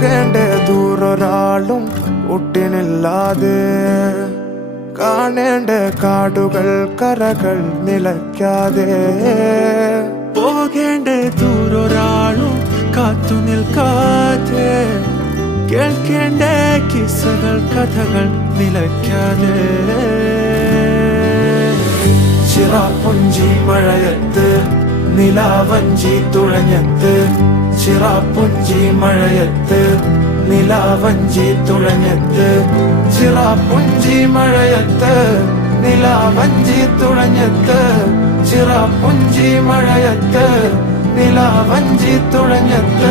പോകേണ്ട ദൂരൊരാളും ഒട്ടിനില്ലാതെ കാണേണ്ട കാടുകൾ കരകൾ നിലയ്ക്കാതെ പോകേണ്ട ദൂരൊരാളും കാത്തു നിൽക്കാതെ കേൾക്കേണ്ട കിസ്സകൾ കഥകൾ നിലയ്ക്കാതെ ചിറാപ്പുഞ്ചി മഴയത്ത് നിലാവഞ്ചി തുഴഞ്ഞത്ത് ചിറാപ്പുഞ്ചി മഴയത്ത് നിലാവഞ്ചി തുഴഞ്ഞത്ത് ചിറാപ്പുഞ്ചി മഴയത്ത് നിലാവഞ്ചി തുഴഞ്ഞത്ത് ചിറാപ്പുഞ്ചി മഴയത്ത് നിലാവഞ്ചി തുഴഞ്ഞത്ത്